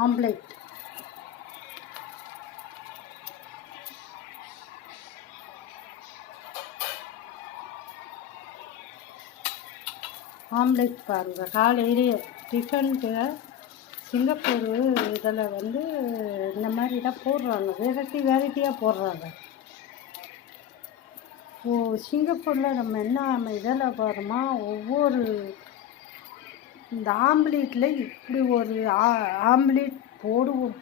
Omelette. Omelette பாருங்கள், காலையிலேயே டிஃபனுக்கு சிங்கப்பூர் இதில் வந்து இந்த மாதிரி தான் போடுறாங்க, வெரைட்டியாக போடுறாங்க. சிங்கப்பூரில் நம்ம என்ன இதில் பாருமா, ஒவ்வொரு இந்த ஆம்லேட்டில் இப்படி ஒரு ஆம்லேட்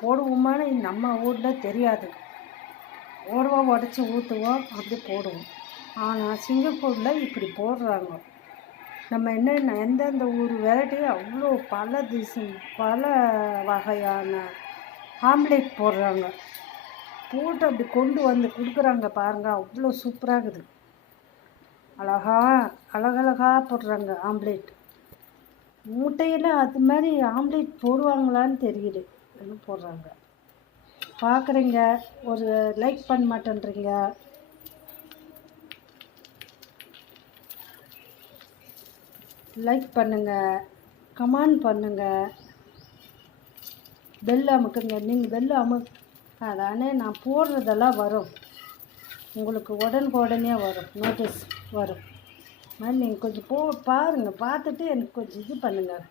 போடுவோமான்னு நம்ம ஊரில் தெரியாது. உடச்சி ஊற்றுவோம், அப்படி போடுவோம். ஆனால் சிங்கப்பூரில் இப்படி போடுறாங்க. நம்ம என்னென்ன எந்தெந்த ஊர் வெரைட்டியும் அவ்வளோ பல வகையான ஆம்லேட் போடுறாங்க. போட்டு அப்படி கொண்டு வந்து கொடுக்குறாங்க பாருங்கள், அவ்வளோ சூப்பராக இருக்குது. அழகழகாக போடுறாங்க ஆம்லேட். முட்டையில் அது மாதிரி ஆம்லேட் போடுவாங்களான்னு தெரியல, என்ன போடுறாங்க. பார்க்குறீங்க, ஒரு லைக் பண்ண மாட்டேன்றீங்க. லைக் பண்ணுங்கள், கமெண்ட் பண்ணுங்கள், பெல் அமுக்குங்க. நீங்கள் பெல் அதானே நான் போடுறதெல்லாம் வரும், உங்களுக்கு உடனே வரும், நோட்டீஸ் வரும். மாதிரி நீங்கள் கொஞ்சம் பாருங்கள், பார்த்துட்டு எனக்கு கொஞ்சம் இது பண்ணுங்கள்,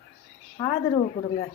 ஆதரவு கொடுங்க.